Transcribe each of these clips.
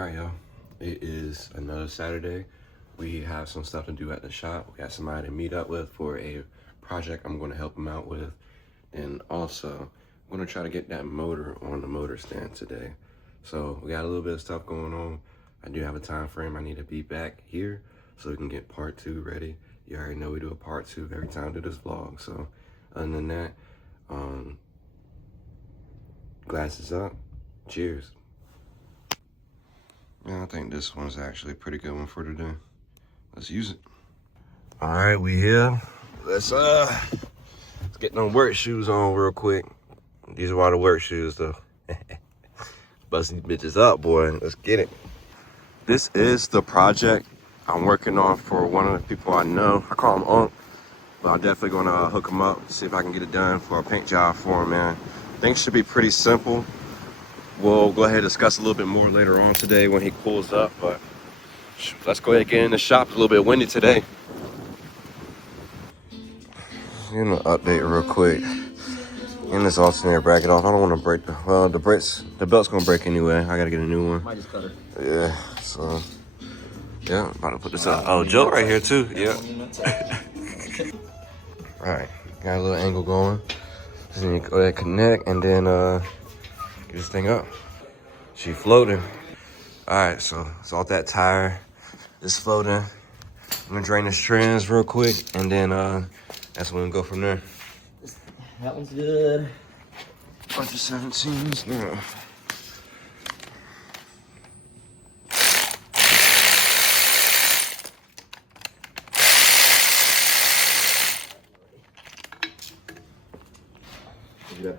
Alright, y'all. It is another Saturday. We have some stuff to do at the shop. We got somebody to meet up with for a project I'm going to help them out with. And also, I'm going to try to get that motor on the motor stand today. So we got a little bit of stuff going on. I do have a time frame. I need to be back here so we can get part 2 ready. You already know we do a part 2 every time I do this vlog. So other than that, glasses up. Cheers. Yeah, I think this one's actually a pretty good one for today. Let's use it. All right, we here. Let's get them work shoes on real quick. These are all the work shoes though. Busting these bitches up, boy. Let's get it. This is the project I'm working on for one of the people I know. I call him Unc, but I'm definitely gonna hook him up, see if I can get it done for a paint job for him, man. Things should be pretty simple. We'll go ahead and discuss a little bit more later on today when he pulls up, but let's go ahead and get in the shop. It's a little bit windy today. I'm gonna update real quick. Getting this alternator bracket off. I don't want to break the, well, the belt's gonna break anyway. I gotta get a new one. Might just cut her. Yeah, so, yeah, I'm about to put this up. Oh, Joe right here too, yeah. All right, got a little angle going. Just need to go ahead and connect and then get this thing up. She floating. All right, so salt that tire. It's floating. I'm gonna drain this trans real quick, and then that's when we go from there. That one's good. Bunch of 17s. Yeah. Yeah.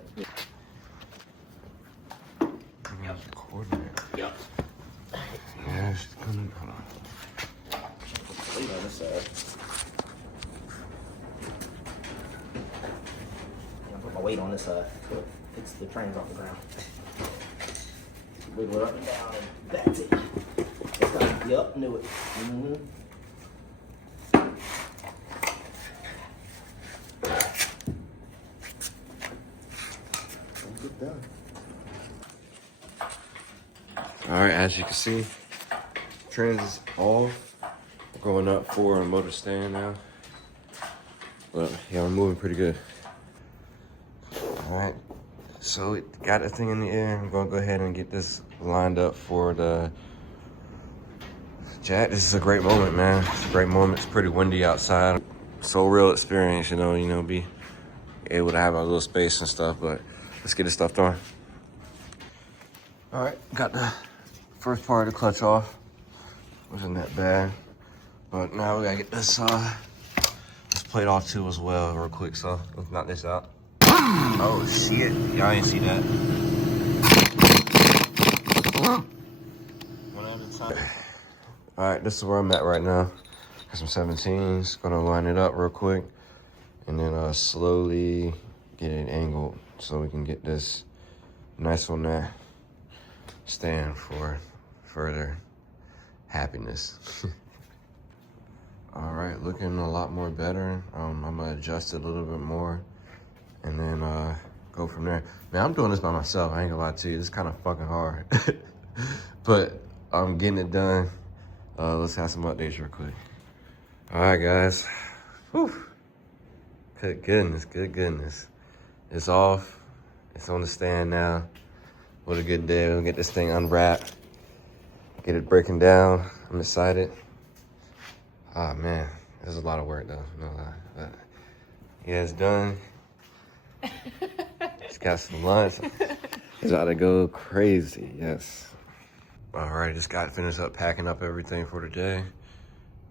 Yep. Yeah, she's coming. Hold on. Leave on this side. I'm gonna put my weight on this side. Fix the trains off the ground. Wiggle it up and down, and that's it. That's right. Yup, knew it. Mm-hmm. Get done. All right, as you can see, trans is off. We're going up for a motor stand now. But yeah, we're moving pretty good. All right, so we got the thing in the air. I'm gonna go ahead and get this lined up for the jack. This is a great moment, man. It's a great moment. It's pretty windy outside. So real experience, you know, be able to have a little space and stuff, but let's get this stuff done. All right, got the first part of the clutch off. Wasn't that bad, but now we gotta get this plate off too as well real quick. So let's knock this out. Oh shit, y'all ain't see that. All right, this is where I'm at right now. Got some 17s, gonna line it up real quick, and then slowly get it angled so we can get this nice on that stand for further happiness. All right, looking a lot more better. I'm gonna adjust it a little bit more and then go from there. Man, I'm doing this by myself, I ain't gonna lie to you. It's kind of fucking hard, but I'm getting it done. Let's have some updates real quick. All right, guys. Whew. Good goodness, good goodness. It's off, it's on the stand now. What a good day. We'll get this thing unwrapped, get it breaking down. I'm excited. Oh man, there's a lot of work though, no lie. But yeah, it's done. Just got some lunch. It's about to go crazy, yes. All right, just got finished up packing up everything for today.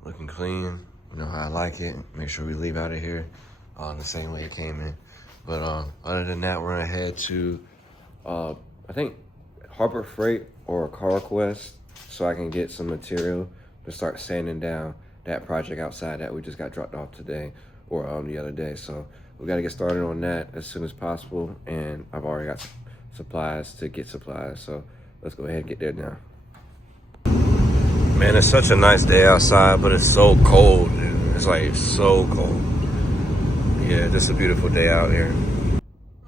Looking clean, you know how I like it. Make sure we leave out of here the same way it came in. But other than that, we're gonna head to, I think Harbor Freight or CarQuest, so I can get some material to start sanding down that project outside that we just got dropped off today or the other day. So we got to get started on that as soon as possible, and I've already got supplies to get supplies, so let's go ahead and get there now. Man, it's such a nice day outside, but it's so cold, dude. It's like so cold. Yeah, this is a beautiful day out here.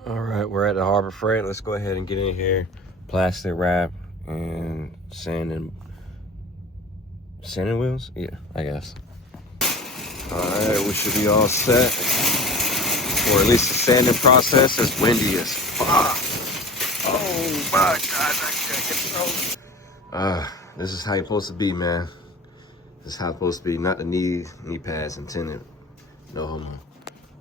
All right, we're at the Harbor Freight. Let's go ahead and get in here, plastic wrap and sanding wheels? Yeah, I guess. Alright, we should be all set. Or at least the sanding process. It's windy as fuck. Oh my god, I can't control. This is how you're supposed to be, man. This is how it's supposed to be. Not the knee pads intended. No homo.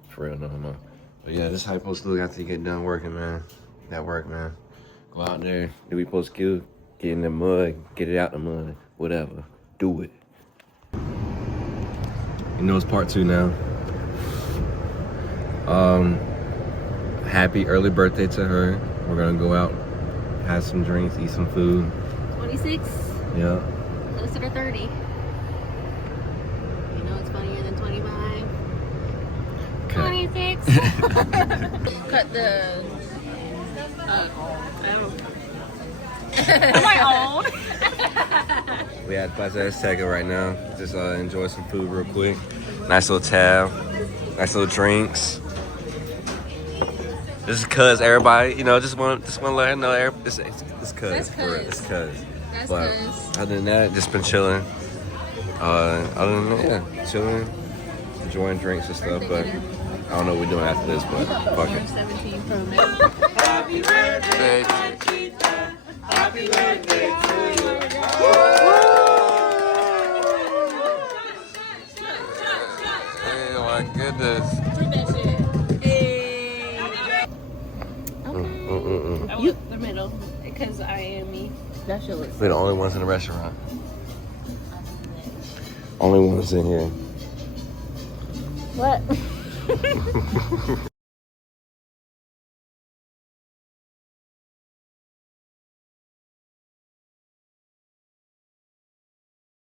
For real, no homo. But yeah, this is how you're supposed to look after you get done working, man. That work, man. Go out there, do what you're supposed to do. Get in the mud, get it out the mud, whatever. Do it. You know it's part 2 now. Happy early birthday to her. We're gonna go out, have some drinks, eat some food. 26? Yeah. Closer to 30. You know it's funnier than 25? Okay. 26. Cut the... I don't... Am I old? We at Plaza Azteca right now. Just enjoy some food real quick. Nice little tab. Nice little drinks. This is cuz everybody, you know, just want to let her know it's cuz. That's For real. cuz. It's cuz. That's But cuz. other than that, just been chilling. Other than that, yeah, chilling, enjoying drinks and stuff. But I don't know what we're doing after this, but fuck it. 17 Pro Max. Happy birthday. Happy birthday to you. Oh my goodness. Drink that shit. Hey. I want the middle because I am me. That shit looks We're the only ones in the restaurant. Only ones in here. What?